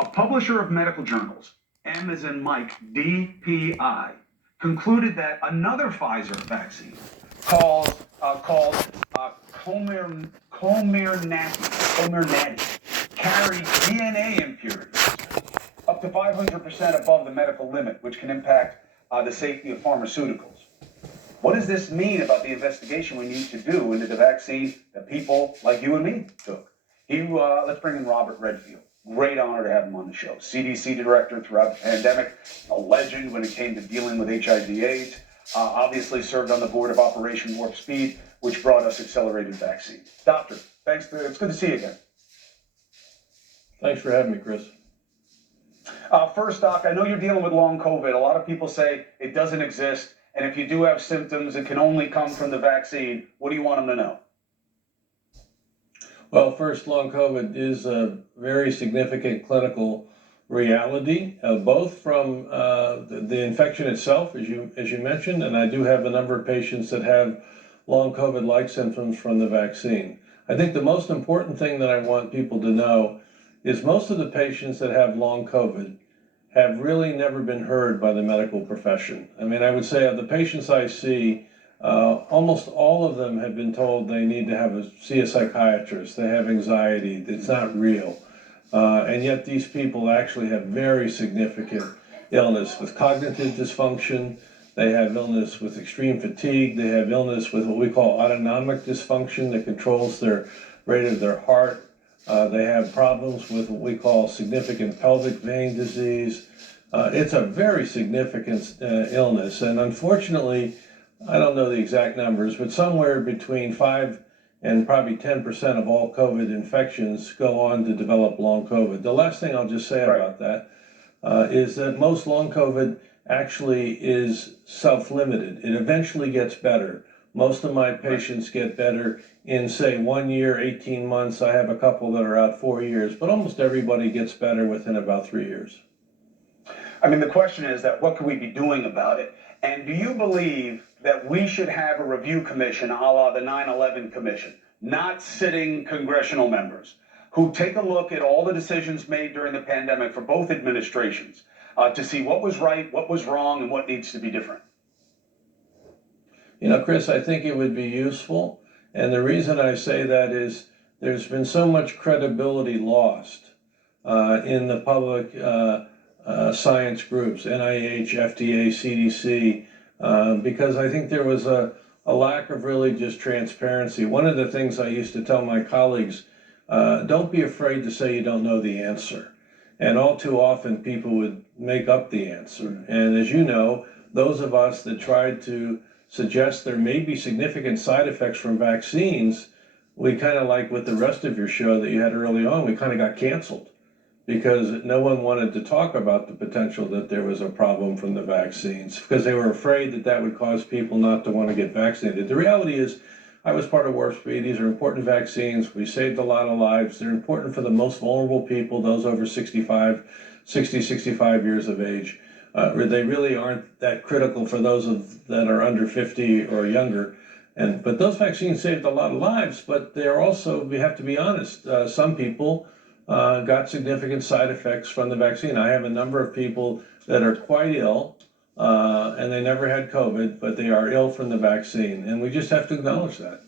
A publisher of medical journals, M as in Mike, DPI, concluded that another Pfizer vaccine called Comirnaty carried DNA impurities up to 500% above the medical limit, which can impact the safety of pharmaceuticals. What does this mean about the investigation we need to do into the vaccine that people like you and me took? Let's bring in Robert Redfield. Great honor to have him on the show. CDC director throughout the pandemic, a legend when it came to dealing with HIV/AIDS. Obviously served on the board of Operation Warp Speed, which brought us accelerated vaccine. Doctor, thanks. It's good to see you again. Thanks for having me, Chris. First, Doc, I know you're dealing with long COVID. A lot of people say it doesn't exist, and if you do have symptoms, it can only come from the vaccine. What do you want them to know? Well, first, long COVID is a very significant clinical reality, both from the infection itself, as you mentioned, and I do have a number of patients that have long COVID-like symptoms from the vaccine. I think the most important thing that I want people to know is most of the patients that have long COVID have really never been heard by the medical profession. I mean, I would say of the patients I see, almost all of them have been told they need to see a psychiatrist, they have anxiety, it's not real. And yet these people actually have very significant illness with cognitive dysfunction, they have illness with extreme fatigue, they have illness with what we call autonomic dysfunction that controls their rate of their heart. They have problems with what we call significant pelvic vein disease. It's a very significant illness, and unfortunately, I don't know the exact numbers, but somewhere between 5 and probably 10% of all COVID infections go on to develop long COVID. The last thing I'll just say about that is that most long COVID actually is self-limited. It eventually gets better. Most of my patients get better in, say, 1 year, 18 months. I have a couple that are out 4 years, but almost everybody gets better within about 3 years. I mean, the question is that what can we be doing about it? And do you believe that we should have a review commission a la the 9/11 Commission, not sitting congressional members, who take a look at all the decisions made during the pandemic for both administrations to see what was right, what was wrong, and what needs to be different? You know, Chris, I think it would be useful. And the reason I say that is there's been so much credibility lost in the public science groups, NIH, FDA, CDC, because I think there was a lack of really just transparency. One of the things I used to tell my colleagues, don't be afraid to say you don't know the answer. And all too often people would make up the answer. And as you know, those of us that tried to suggest there may be significant side effects from vaccines, we kind of like with the rest of your show that you had early on, we kind of got canceled because no one wanted to talk about the potential that there was a problem from the vaccines because they were afraid that that would cause people not to want to get vaccinated. The reality is, I was part of Warp Speed. These are important vaccines. We saved a lot of lives. They're important for the most vulnerable people, those over 60, 65 years of age. They really aren't that critical for those that are under 50 or younger. But those vaccines saved a lot of lives, but they're also, we have to be honest, some people got significant side effects from the vaccine. I have a number of people that are quite ill, and they never had COVID, but they are ill from the vaccine, and we just have to acknowledge that.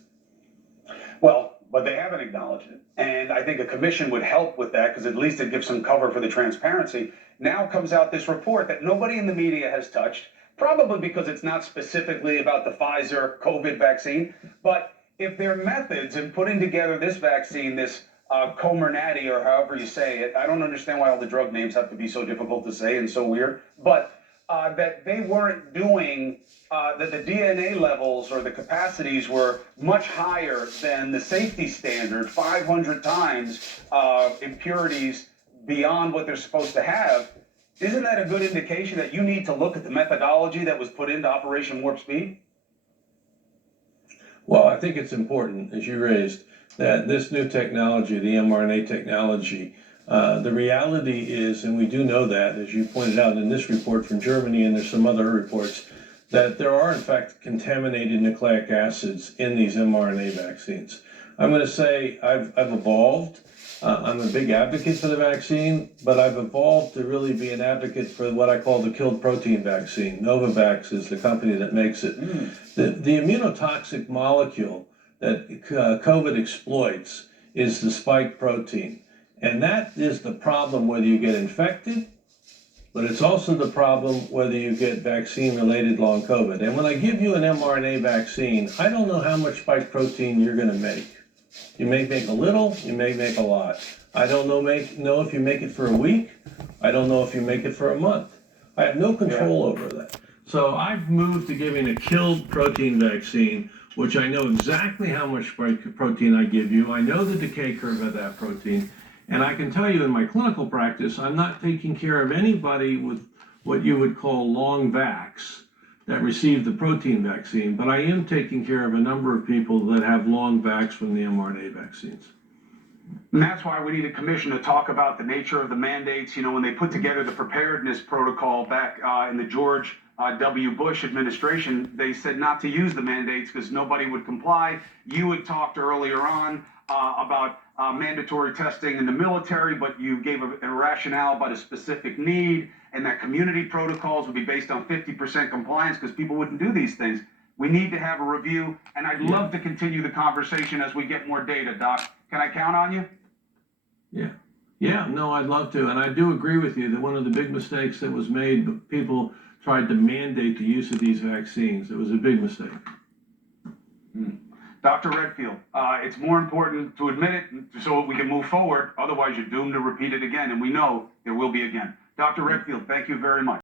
Well, but they haven't acknowledged it. And I think a commission would help with that because at least it gives some cover for the transparency. Now comes out this report that nobody in the media has touched, probably because it's not specifically about the Pfizer COVID vaccine. But if their methods in putting together this vaccine, this Comirnaty, or however you say it, I don't understand why all the drug names have to be so difficult to say and so weird, but that they weren't doing, that the DNA levels or the capacities were much higher than the safety standard, 500 times impurities beyond what they're supposed to have. Isn't that a good indication that you need to look at the methodology that was put into Operation Warp Speed? Well, I think it's important, as you raised, that this new technology, the mRNA technology, the reality is, and we do know that, as you pointed out in this report from Germany, and there's some other reports, that there are in fact contaminated nucleic acids in these mRNA vaccines. I'm going to say I've evolved I'm a big advocate for the vaccine, but I've evolved to really be an advocate for what I call the killed protein vaccine. Novavax is the company that makes it. The immunotoxic molecule that COVID exploits is the spike protein. And that is the problem whether you get infected, but it's also the problem whether you get vaccine-related long COVID. And when I give you an mRNA vaccine, I don't know how much spike protein you're going to make. You may make a little, you may make a lot. I don't know if you make it for a week. I don't know if you make it for a month. I have no control over that. So I've moved to giving a killed protein vaccine, which I know exactly how much spike protein I give you. I know the decay curve of that protein. And I can tell you in my clinical practice, I'm not taking care of anybody with what you would call long vax that received the protein vaccine, but I am taking care of a number of people that have long vax from the mRNA vaccines. And that's why we need a commission to talk about the nature of the mandates. You know, when they put together the preparedness protocol back in the George W. Bush administration, they said not to use the mandates because nobody would comply. You had talked earlier on about mandatory testing in the military, but you gave a rationale about a specific need, and that community protocols would be based on 50% compliance because people wouldn't do these things. We need to have a review, and I'd love to continue the conversation as we get more data, Doc. Can I count on you? Yeah, no, I'd love to. And I do agree with you that one of the big mistakes that was made, people tried to mandate the use of these vaccines. It was a big mistake. Dr. Redfield, it's more important to admit it so we can move forward. Otherwise, you're doomed to repeat it again, and we know there will be again. Dr. Redfield, thank you very much.